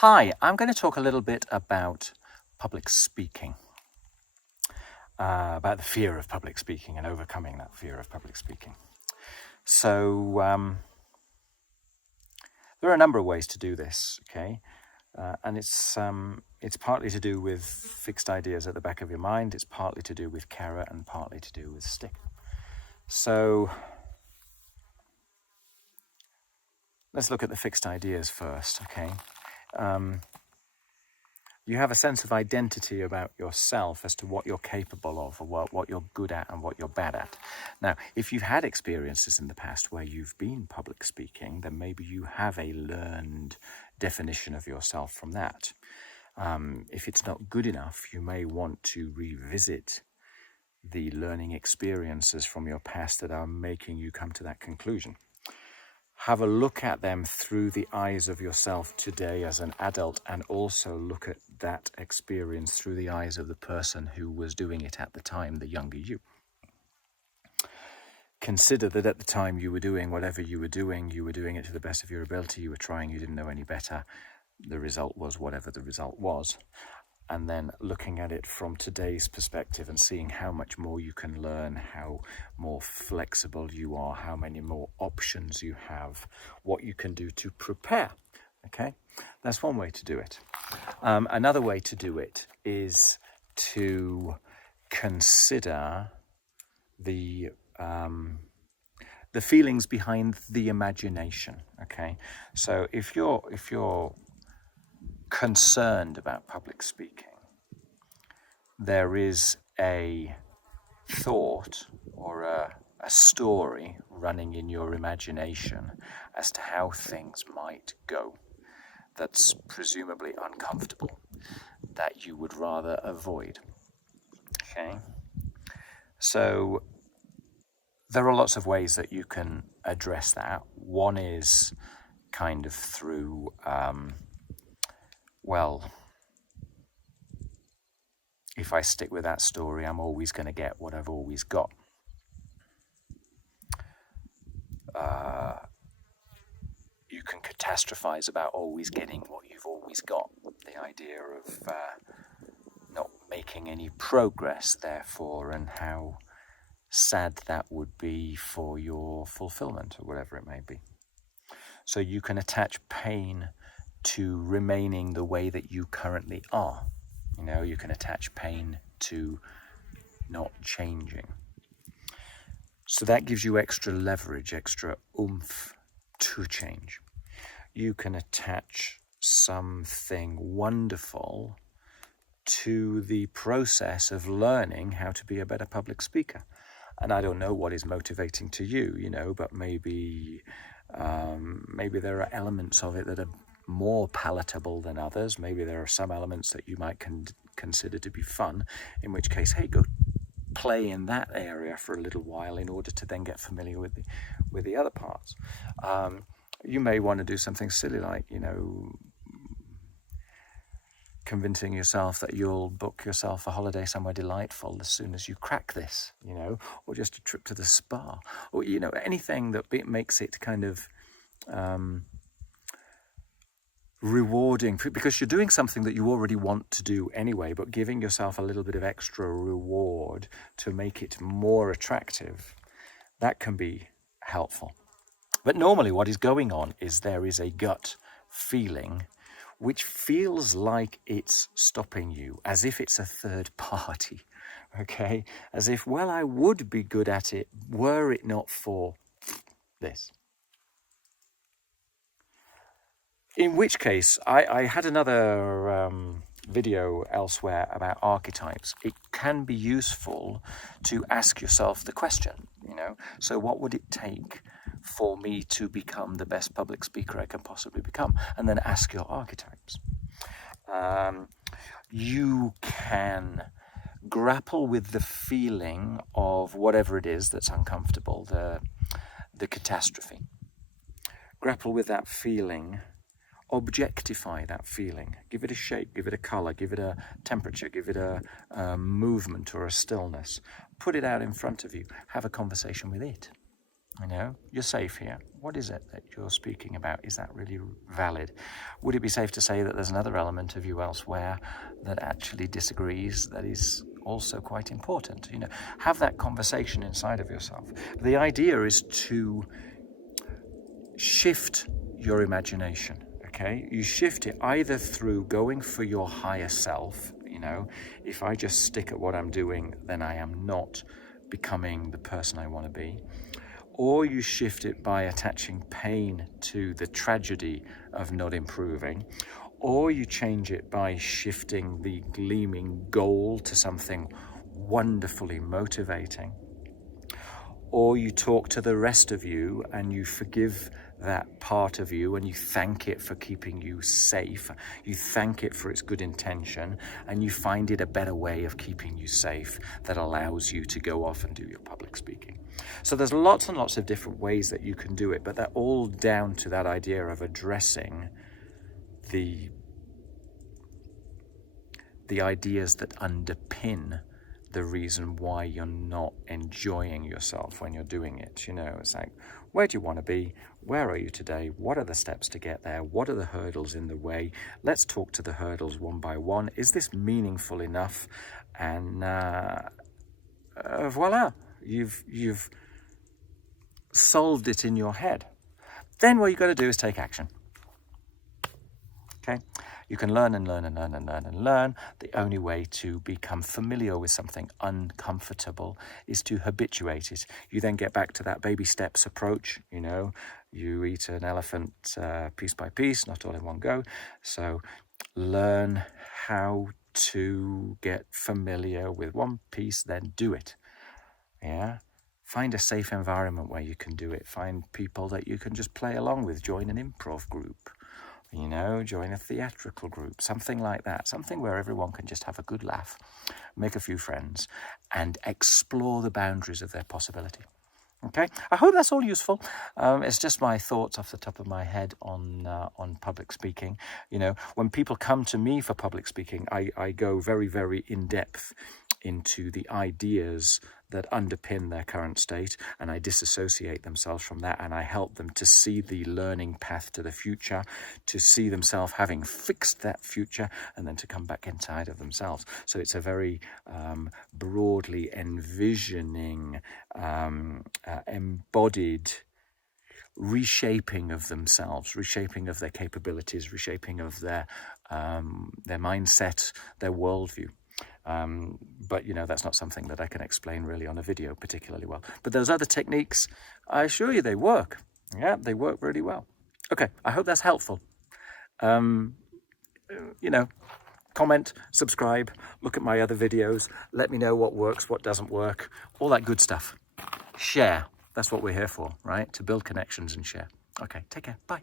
Hi, I'm going to talk a little bit about public speaking, about the fear of public speaking and overcoming that fear of public speaking. So there are a number of ways to do this, okay? And it's partly to do with fixed ideas at the back of your mind. It's partly to do with carrot and partly to do with stick. So let's look at the fixed ideas first, okay? You have a sense of identity about yourself as to what you're capable of, or what you're good at and what you're bad at. Now, if you've had experiences in the past where you've been public speaking, then maybe you have a learned definition of yourself from that. If it's not good enough, you may want to revisit the learning experiences from your past that are making you come to that conclusion. Have a look at them through the eyes of yourself today as an adult, and also look at that experience through the eyes of the person who was doing it at the time, the younger you. Consider that at the time you were doing whatever you were doing it to the best of your ability, you were trying, you didn't know any better. The result was whatever the result was. And then looking at it from today's perspective and seeing how much more you can learn, how more flexible you are, how many more options you have, what you can do to prepare. Okay, that's one way to do it. Another way to do it is to consider the feelings behind the imagination. Okay, so if you're concerned about public speaking, there is a thought or a story running in your imagination as to how things might go that's presumably uncomfortable, that you would rather avoid. Okay, so there are lots of ways that you can address that. One is kind of through if I stick with that story, I'm always going to get what I've always got. You can catastrophize about always getting what you've always got. The idea of not making any progress, therefore, and how sad that would be for your fulfillment or whatever it may be. So you can attach pain to remaining the way that you currently are. You know, you can attach pain to not changing. So that gives you extra leverage, extra oomph to change. You can attach something wonderful to the process of learning how to be a better public speaker. And I don't know what is motivating to you, but maybe there are elements of it that are more palatable than others. Maybe there are some elements that you might consider to be fun, in which case, hey, go play in that area for a little while in order to then get familiar with the other parts. You may want to do something silly like, convincing yourself that you'll book yourself a holiday somewhere delightful as soon as you crack this, or just a trip to the spa, or, anything that makes it kind of rewarding, because you're doing something that you already want to do anyway, but giving yourself a little bit of extra reward to make it more attractive, that can be helpful. But normally what is going on is there is a gut feeling which feels like it's stopping you, as if it's a third party, okay? As if, I would be good at it were it not for this. In which case, I had another video elsewhere about archetypes. It can be useful to ask yourself the question, so what would it take for me to become the best public speaker I can possibly become? And then ask your archetypes. You can grapple with the feeling of whatever it is that's uncomfortable, the catastrophe. Grapple with that feeling. Objectify that feeling. Give it a shape, give it a color, give it a temperature, give it a movement or a stillness. Put it out in front of you. Have a conversation with it. You're safe here. What is it that you're speaking about? Is that really valid? Would it be safe to say that there's another element of you elsewhere that actually disagrees, that is also quite important? You know, have that conversation inside of yourself. The idea is to shift your imagination, okay? You shift it either through going for your higher self. You know, if I just stick at what I'm doing, then I am not becoming the person I want to be. Or you shift it by attaching pain to the tragedy of not improving. Or you change it by shifting the gleaming goal to something wonderfully motivating. Or you talk to the rest of you and you forgive that part of you and you thank it for keeping you safe. You thank it for its good intention and you find it a better way of keeping you safe that allows you to go off and do your public speaking. So there's lots and lots of different ways that you can do it, but they're all down to that idea of addressing the ideas that underpin the reason why you're not enjoying yourself when you're doing it. You know, it's like, where do you want to be? Where are you today? What are the steps to get there? What are the hurdles in the way? Let's talk to the hurdles one by one. Is this meaningful enough? And voila, you've solved it in your head. Then what you've got to do is take action. Okay? You can learn and learn and learn and learn and learn. The only way to become familiar with something uncomfortable is to habituate it. You then get back to that baby steps approach. You know, you eat an elephant piece by piece, not all in one go. So learn how to get familiar with one piece, then do it. Yeah. Find a safe environment where you can do it. Find people that you can just play along with. Join an improv group. You know, join a theatrical group, something like that, something where everyone can just have a good laugh, make a few friends, and explore the boundaries of their possibility. Okay, I hope that's all useful. It's just my thoughts off the top of my head on public speaking. You know, when people come to me for public speaking, I go very, very in depth into the ideas that underpin their current state, and I disassociate themselves from that, and I help them to see the learning path to the future, to see themselves having fixed that future, and then to come back inside of themselves. So it's a very broadly envisioning, embodied reshaping of themselves, reshaping of their capabilities, reshaping of their mindset, their worldview. But, you know, that's not something that I can explain really on a video particularly well. But those other techniques, I assure you they work. Yeah, they work really well. Okay, I hope that's helpful. You know, comment, subscribe, look at my other videos, let me know what works, what doesn't work, all that good stuff. Share. That's what we're here for, right? To build connections and share. Okay, take care. Bye.